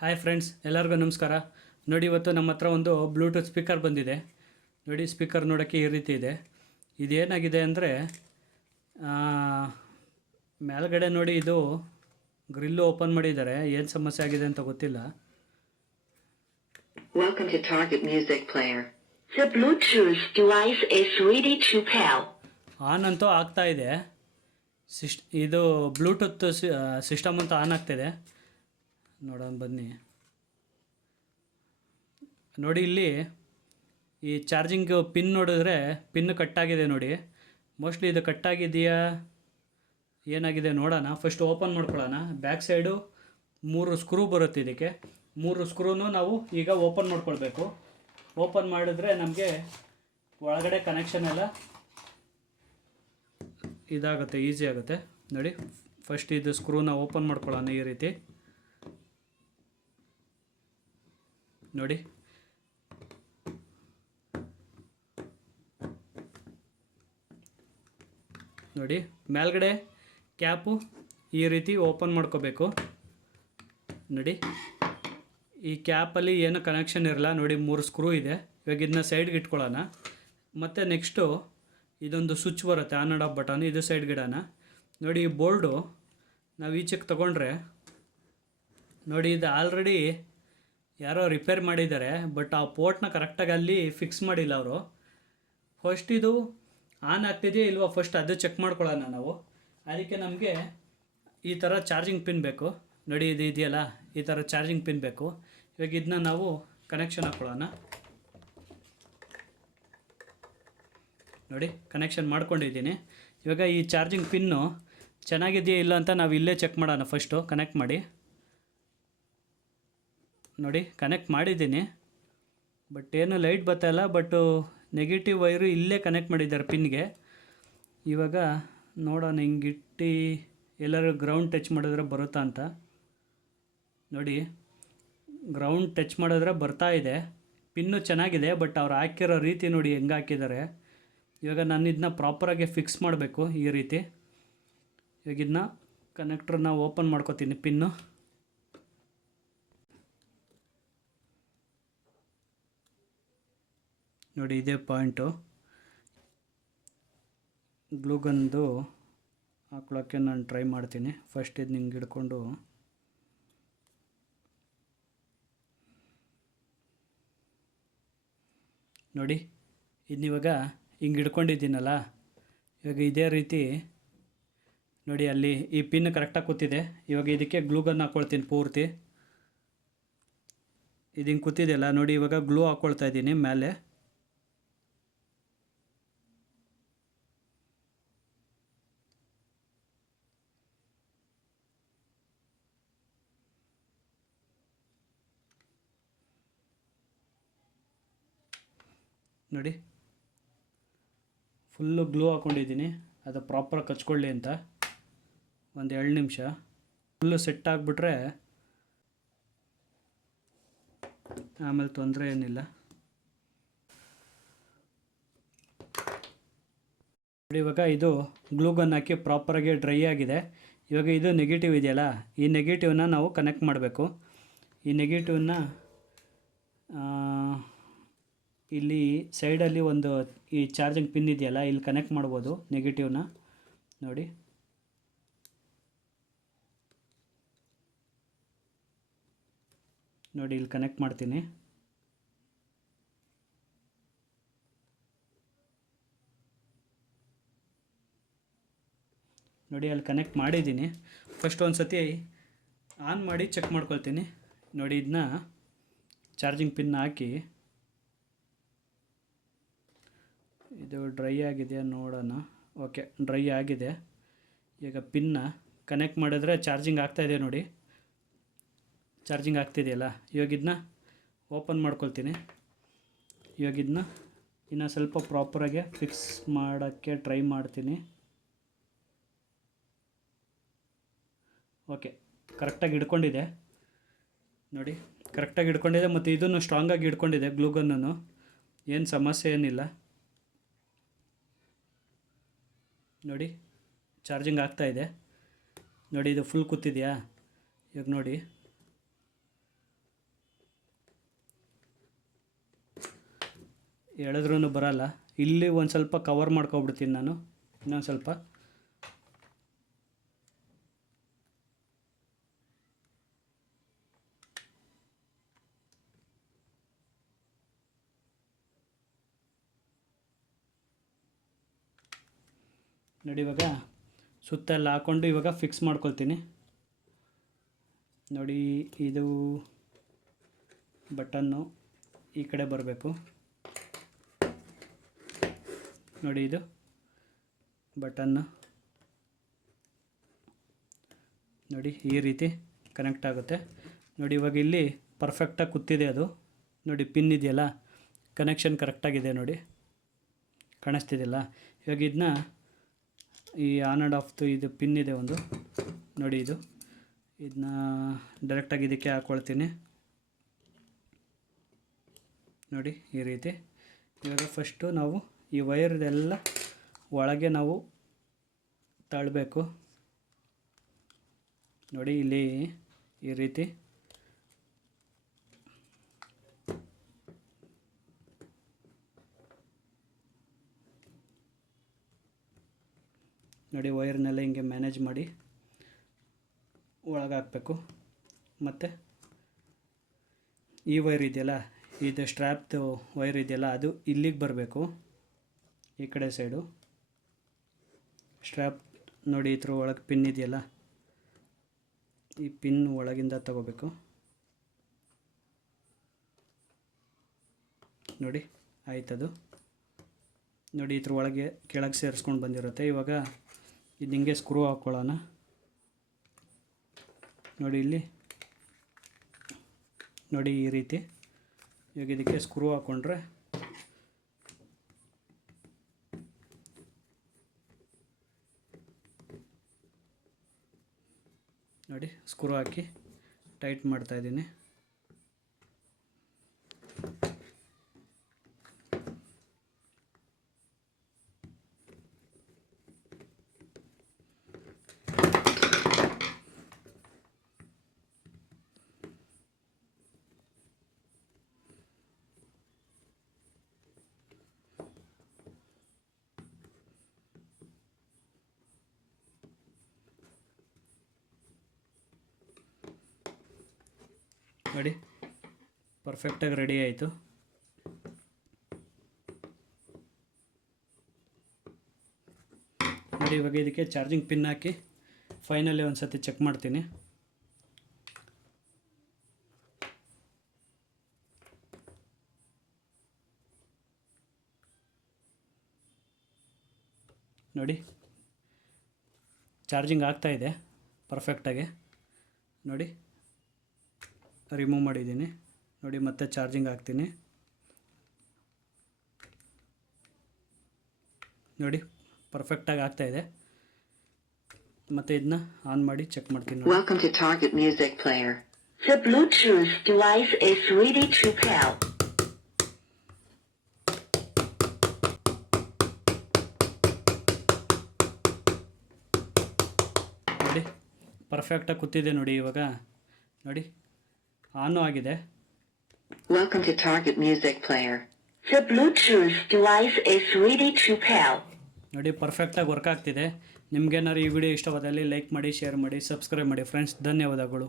Hi friends, ಎಲ್ಲರಿಗೂ ನಮಸ್ಕಾರ. ನೋಡಿ, ಇವತ್ತು ನಮ್ಮ ಹತ್ರ ಒಂದು ಬ್ಲೂಟೂತ್ ಸ್ಪೀಕರ್ ಬಂದಿದೆ. ನೋಡಿ, ಸ್ಪೀಕರ್ ನೋಡೋಕ್ಕೆ ಈ ರೀತಿ ಇದೆ. ಇದೇನಾಗಿದೆ ಅಂದರೆ ಮೇಲ್ಗಡೆ ನೋಡಿ, ಇದು ಗ್ರಿಲ್ಲು ಓಪನ್ ಮಾಡಿದ್ದಾರೆ. ಏನು ಸಮಸ್ಯೆ ಆಗಿದೆ ಅಂತ ಗೊತ್ತಿಲ್ಲ. Welcome to Target Music Player. The Bluetooth device is ready to pair. On ಅಂತೂ ಆಗ್ತಾ ಇದೆ. ಇದು ಬ್ಲೂಟೂತ್ ಸಿಸ್ಟಮ್ ಅಂತ ಆನ್ ಆಗ್ತಿದೆ. ನೋಡೋಣ ಬನ್ನಿ. ನೋಡಿ, ಇಲ್ಲಿ ಈ ಚಾರ್ಜಿಂಗ್ ಪಿನ್ ನೋಡಿದ್ರೆ ಪಿನ್ ಕಟ್ಟಾಗಿದೆ ನೋಡಿ. ಮೋಸ್ಟ್ಲಿ ಇದು ಕಟ್ಟಾಗಿದೆಯಾ, ಏನಾಗಿದೆ ನೋಡೋಣ. ಫಸ್ಟ್ ಓಪನ್ ಮಾಡ್ಕೊಳ್ಳೋಣ. ಬ್ಯಾಕ್ ಸೈಡು 3 ಸ್ಕ್ರೂ ಬರುತ್ತೆ. ಇದಕ್ಕೆ 3 ಸ್ಕ್ರೂನು ನಾವು ಈಗ ಓಪನ್ ಮಾಡ್ಕೊಳ್ಬೇಕು. ಓಪನ್ ಮಾಡಿದ್ರೆ ನಮಗೆ ಒಳಗಡೆ ಕನೆಕ್ಷನ್ ಎಲ್ಲ ಇದಾಗುತ್ತೆ, ಈಸಿ ಆಗುತ್ತೆ. ನೋಡಿ, ಫಸ್ಟ್ ಇದು ಸ್ಕ್ರೂನ ಓಪನ್ ಮಾಡ್ಕೊಳ್ಳೋಣ ಈ ರೀತಿ. ನೋಡಿ, ನೋಡಿ ಮೇಲ್ಗಡೆ ಕ್ಯಾಪು ಈ ರೀತಿ ಓಪನ್ ಮಾಡ್ಕೋಬೇಕು. ನೋಡಿ, ಈ ಕ್ಯಾಪಲ್ಲಿ ಏನು ಕನೆಕ್ಷನ್ ಇರಲ್ಲ. ನೋಡಿ, 3 ಸ್ಕ್ರೂ ಇದೆ. ಇವಾಗ ಇದನ್ನ ಸೈಡ್ಗೆ ಇಟ್ಕೊಳ್ಳೋಣ. ಮತ್ತು ನೆಕ್ಸ್ಟು ಇದೊಂದು ಸ್ವಿಚ್ ಬರುತ್ತೆ, ಆನ್ ಆ್ಯಂಡ್ ಆಫ್ ಬಟನ್. ಇದು ಸೈಡ್ಗೆ ಇಡೋಣ. ನೋಡಿ, ಈ ಬೋಲ್ಡು ನಾವು ಈಚೆಗೆ ತೊಗೊಂಡ್ರೆ ನೋಡಿ, ಇದು ಆಲ್ರೆಡಿ ಯಾರೋ ರಿಪೇರ್ ಮಾಡಿದ್ದಾರೆ. ಬಟ್ ಆ ಪೋರ್ಟ್ನ ಕರೆಕ್ಟಾಗಿ ಅಲ್ಲಿ ಫಿಕ್ಸ್ ಮಾಡಿಲ್ಲ ಅವರು. ಫಸ್ಟ್ ಇದು ಆನ್ ಆಗ್ತಿದೆಯಾ ಇಲ್ವಾ ಫಸ್ಟ್ ಅದು ಚೆಕ್ ಮಾಡ್ಕೊಳ್ಳೋಣ ನಾವು. ಅದಕ್ಕೆ ನಮಗೆ ಈ ಥರ ಚಾರ್ಜಿಂಗ್ ಪಿನ್ ಬೇಕು. ನೋಡಿ, ಇದು ಇದೆಯಲ್ಲ, ಈ ಥರ ಚಾರ್ಜಿಂಗ್ ಪಿನ್ ಬೇಕು. ಇವಾಗ ಇದನ್ನ ನಾವು ಕನೆಕ್ಷನ್ ಹಾಕ್ಕೊಳ್ಳೋಣ. ನೋಡಿ, ಕನೆಕ್ಷನ್ ಮಾಡ್ಕೊಂಡಿದ್ದೀನಿ. ಇವಾಗ ಈ ಚಾರ್ಜಿಂಗ್ ಪಿನ್ನು ಚೆನ್ನಾಗಿದೆಯಾ ಇಲ್ಲ ಅಂತ ನಾವು ಇಲ್ಲೇ ಚೆಕ್ ಮಾಡೋಣ. ಫಸ್ಟು ಕನೆಕ್ಟ್ ಮಾಡಿ. ನೋಡಿ, ಕನೆಕ್ಟ್ ಮಾಡಿದ್ದೀನಿ. ಬಟ್ ಏನು ಲೈಟ್ ಬರ್ತಾಯಿಲ್ಲ. ಬಟ್ಟು ನೆಗೆಟಿವ್ ವೈರು ಇಲ್ಲೇ ಕನೆಕ್ಟ್ ಮಾಡಿದ್ದಾರೆ ಪಿನ್ಗೆ. ಇವಾಗ ನೋಡೋಣ, ಹಿಂಗಿಟ್ಟು ಎಲ್ಲರೂ ಗ್ರೌಂಡ್ ಟಚ್ ಮಾಡಿದ್ರೆ ಬರುತ್ತಾ ಅಂತ. ನೋಡಿ, ಗ್ರೌಂಡ್ ಟಚ್ ಮಾಡಿದ್ರೆ ಬರ್ತಾ ಇದೆ. ಪಿನ್ನು ಚೆನ್ನಾಗಿದೆ. ಬಟ್ ಅವ್ರು ಹಾಕಿರೋ ರೀತಿ ನೋಡಿ ಹೆಂಗೆ ಹಾಕಿದ್ದಾರೆ. ಇವಾಗ ನಾನು ಇದನ್ನ ಪ್ರಾಪರಾಗಿ ಫಿಕ್ಸ್ ಮಾಡಬೇಕು ಈ ರೀತಿ. ಇವಾಗ ಇದನ್ನ ಕನೆಕ್ಟ್ರನ್ನ ಓಪನ್ ಮಾಡ್ಕೋತೀನಿ ಪಿನ್ನು. ನೋಡಿ, ಇದೇ ಪಾಯಿಂಟು. ಗ್ಲೂಗನ್ದು ಹಾಕ್ಳೋಕ್ಕೆ ನಾನು ಟ್ರೈ ಮಾಡ್ತೀನಿ. ಫಸ್ಟ್ ಇದು ಹಿಂಗೆ ಹಿಡ್ಕೊಂಡು ನೋಡಿ, ಇದನ್ನಿವಾಗ ಹಿಂಗೆ ಹಿಡ್ಕೊಂಡಿದ್ದೀನಲ್ಲ. ಇವಾಗ ಇದೇ ರೀತಿ ನೋಡಿ, ಅಲ್ಲಿ ಈ ಪಿನ್ ಕರೆಕ್ಟಾಗಿ ಕೂತಿದೆ. ಇವಾಗ ಇದಕ್ಕೆ ಗ್ಲೂಗನ್ ಹಾಕ್ಕೊಳ್ತೀನಿ ಪೂರ್ತಿ. ಇದು ಹಿಂಗೆ ಕೂತಿದೆಯಲ್ಲ ನೋಡಿ. ಇವಾಗ ಗ್ಲೂ ಹಾಕ್ಕೊಳ್ತಾ ಇದ್ದೀನಿ ಮೇಲೆ. ನೋಡಿ, ಫುಲ್ಲು ಗ್ಲೂ ಹಾಕ್ಕೊಂಡಿದ್ದೀನಿ. ಅದು ಪ್ರಾಪರಾಗಿ ಕಚ್ಕೊಳ್ಳಿ ಅಂತ. ಒಂದು 2 ನಿಮಿಷ ಫುಲ್ಲು ಸೆಟ್ ಆಗಿಬಿಟ್ರೆ ಆಮೇಲೆ ತೊಂದರೆ ಏನಿಲ್ಲ. ನೋಡಿ, ಇವಾಗ ಇದು ಗ್ಲೂಗನ್ ಹಾಕಿ ಪ್ರಾಪರಾಗಿ ಡ್ರೈ ಆಗಿದೆ. ಇವಾಗ ಇದು ನೆಗೆಟಿವ್ ಇದೆಯಲ್ಲ, ಈ ನೆಗೆಟಿವ್ನ ನಾವು ಕನೆಕ್ಟ್ ಮಾಡಬೇಕು. ಈ ನೆಗೆಟಿವ್ನ ಇಲ್ಲಿ ಸೈಡಲ್ಲಿ ಒಂದು ಈ ಚಾರ್ಜಿಂಗ್ ಪಿನ್ ಇದೆಯಲ್ಲ, ಇಲ್ಲಿ ಕನೆಕ್ಟ್ ಮಾಡ್ಬೋದು ನೆಗೆಟಿವ್ನ. ನೋಡಿ, ನೋಡಿ ಇಲ್ಲಿ ಕನೆಕ್ಟ್ ಮಾಡ್ತೀನಿ. ನೋಡಿ, ಅಲ್ಲಿ ಕನೆಕ್ಟ್ ಮಾಡಿದ್ದೀನಿ. ಫಸ್ಟ್ ಒಂದು ಸತಿ ಆನ್ ಮಾಡಿ ಚೆಕ್ ಮಾಡ್ಕೊಳ್ತೀನಿ. ನೋಡಿ, ಇದನ್ನ ಚಾರ್ಜಿಂಗ್ ಪಿನ್ ಹಾಕಿ ಇದು ಡ್ರೈ ಆಗಿದೆಯಾ ನೋಡೋಣ. ಓಕೆ, ಡ್ರೈ ಆಗಿದೆ. ಈಗ ಪಿನ್ನ ಕನೆಕ್ಟ್ ಮಾಡಿದ್ರೆ ಚಾರ್ಜಿಂಗ್ ಆಗ್ತಾಯಿದೆ ನೋಡಿ. ಚಾರ್ಜಿಂಗ್ ಆಗ್ತಿದೆಯಲ್ಲ. ಇವಾಗ ಇದನ್ನ ಓಪನ್ ಮಾಡ್ಕೊಳ್ತೀನಿ. ಇವಾಗ ಇದನ್ನ ಇನ್ನು ಸ್ವಲ್ಪ ಪ್ರಾಪರಾಗಿ ಫಿಕ್ಸ್ ಮಾಡೋಕ್ಕೆ ಟ್ರೈ ಮಾಡ್ತೀನಿ. ಓಕೆ, ಕರೆಕ್ಟಾಗಿ ಹಿಡ್ಕೊಂಡಿದೆ. ನೋಡಿ, ಕರೆಕ್ಟಾಗಿ ಹಿಡ್ಕೊಂಡಿದೆ. ಮತ್ತು ಇದನ್ನು ಸ್ಟ್ರಾಂಗಾಗಿ ಹಿಡ್ಕೊಂಡಿದೆ ಗ್ಲೂಗನ್ನನ್ನು. ಏನು ಸಮಸ್ಯೆ ಏನಿಲ್ಲ. ನೋಡಿ, ಚಾರ್ಜಿಂಗ್ ಆಗ್ತಾಯಿದೆ. ನೋಡಿ, ಇದು ಫುಲ್ ಕೂತಿದೆಯಾ. ಇವಾಗ ನೋಡಿ, ಎಳೆದ್ರೂ ಬರಲ್ಲ. ಇಲ್ಲಿ ಒಂದು ಸ್ವಲ್ಪ ಕವರ್ ಮಾಡ್ಕೊಬಿಡ್ತೀನಿ ನಾನು, ಇನ್ನೊಂದು ಸ್ವಲ್ಪ. ನೋಡಿ ಇವಾಗ ಸುತ್ತ ಎಲ್ಲ ಹಾಕ್ಕೊಂಡು ಇವಾಗ ಫಿಕ್ಸ್ ಮಾಡ್ಕೊಳ್ತೀನಿ. ನೋಡಿ ಇದು ಬಟನ್ನು ಈ ಕಡೆ ಬರಬೇಕು. ನೋಡಿ ಇದು ಬಟನ್ನು ನೋಡಿ ಈ ರೀತಿ ಕನೆಕ್ಟ್ ಆಗುತ್ತೆ. ನೋಡಿ ಇವಾಗ ಇಲ್ಲಿ ಪರ್ಫೆಕ್ಟಾಗಿ ಕೂತಿದೆ ಅದು. ನೋಡಿ ಪಿನ್ ಇದೆಯಲ್ಲ, ಕನೆಕ್ಷನ್ ಕರೆಕ್ಟಾಗಿದೆ ನೋಡಿ, ಕಾಣಿಸ್ತಿದೆಯಲ್ಲ. ಇವಾಗ ಇದನ್ನ ಈ ಆನ್ ಆ್ಯಂಡ್ ಆಫ್ದು ಇದು ಪಿನ್ ಇದೆ ಒಂದು, ನೋಡಿ ಇದನ್ನ ಡೈರೆಕ್ಟಾಗಿ ಇದಕ್ಕೆ ಹಾಕ್ಕೊಳ್ತೀನಿ. ನೋಡಿ ಈ ರೀತಿ. ಇವಾಗ ಫಸ್ಟು ನಾವು ಈ ವೈರ್ದೆಲ್ಲ ಒಳಗೆ ನಾವು ತಳ್ಳಬೇಕು. ನೋಡಿ ಇಲ್ಲಿ ಈ ರೀತಿ. ನೋಡಿ ವೈರ್ನೆಲ್ಲ ಹಿಂಗೆ ಮ್ಯಾನೇಜ್ ಮಾಡಿ ಒಳಗೆ ಹಾಕಬೇಕು. ಮತ್ತು ಈ ವೈರ್ ಇದೆಯಲ್ಲ, ಇದು ಸ್ಟ್ರ್ಯಾಪ್ದು ವೈರ್ ಇದೆಯಲ್ಲ, ಅದು ಇಲ್ಲಿಗೆ ಬರಬೇಕು, ಈ ಕಡೆ ಸೈಡು. ಸ್ಟ್ರ್ಯಾಪ್ ನೋಡಿ ಇದ್ರ ಒಳಗೆ ಪಿನ್ ಇದೆಯಲ್ಲ, ಈ ಪಿನ್ ಒಳಗಿಂದ ತಗೋಬೇಕು. ನೋಡಿ ಆಯ್ತದು. ನೋಡಿ ಇದ್ರ ಒಳಗೆ ಕೆಳಗೆ ಸೇರಿಸ್ಕೊಂಡು ಬಂದಿರುತ್ತೆ. ಇವಾಗ ಇದು ಹಿಂಗೆ ಸ್ಕ್ರೂ ಹಾಕ್ಕೊಳ್ಳೋಣ. ನೋಡಿ ಇಲ್ಲಿ ನೋಡಿ ಈ ರೀತಿ. ಇವಾಗ ಇದಕ್ಕೆ ಸ್ಕ್ರೂ ಹಾಕ್ಕೊಂಡ್ರೆ ನೋಡಿ ಸ್ಕ್ರೂ ಹಾಕಿ ಟೈಟ್ ಮಾಡ್ತಾಯಿದ್ದೀನಿ. ನೋಡಿ ಪರ್ಫೆಕ್ಟಾಗಿ ರೆಡಿ ಆಯಿತು. ನೋಡಿ ಇವಾಗ ಇದಕ್ಕೆ ಚಾರ್ಜಿಂಗ್ ಪಿನ್ ಹಾಕಿ ಫೈನಲಿ ಒಂದು ಸತಿ ಚೆಕ್ ಮಾಡ್ತೀನಿ. ನೋಡಿ ಚಾರ್ಜಿಂಗ್ ಆಗ್ತಾಯಿದೆ ಪರ್ಫೆಕ್ಟಾಗಿ. ನೋಡಿ ರಿಮೂವ್ ಮಾಡಿದ್ದೀನಿ. ನೋಡಿ ಮತ್ತೆ ಚಾರ್ಜಿಂಗ್ ಹಾಕ್ತೀನಿ. ನೋಡಿ ಪರ್ಫೆಕ್ಟಾಗಿ ಆಗ್ತಾಯಿದೆ. ಮತ್ತು ಇದನ್ನ ಆನ್ ಮಾಡಿ ಚೆಕ್ ಮಾಡ್ತೀನಿ. Welcome to Target Music Player. The Bluetooth device is ready to pair. ನೋಡಿ ಪರ್ಫೆಕ್ಟಾಗಿ ಕೂತಿದೆ ನೋಡಿ. ಇವಾಗ ನೋಡಿ ಆನು ಆಗಿದೆ. Welcome to Target Music Player. The Bluetooth device is ready to pair. ನೋಡಿ ಪರ್ಫೆಕ್ಟಾಗಿ ವರ್ಕ್ ಆಗ್ತಿದೆ. ನಿಮಗೇನಾದ್ರು ಈ ವಿಡಿಯೋ ಇಷ್ಟವಾದಲ್ಲಿ ಲೈಕ್ ಮಾಡಿ, ಶೇರ್ ಮಾಡಿ, ಸಬ್ಸ್ಕ್ರೈಬ್ ಮಾಡಿ ಫ್ರೆಂಡ್ಸ್. ಧನ್ಯವಾದಗಳು.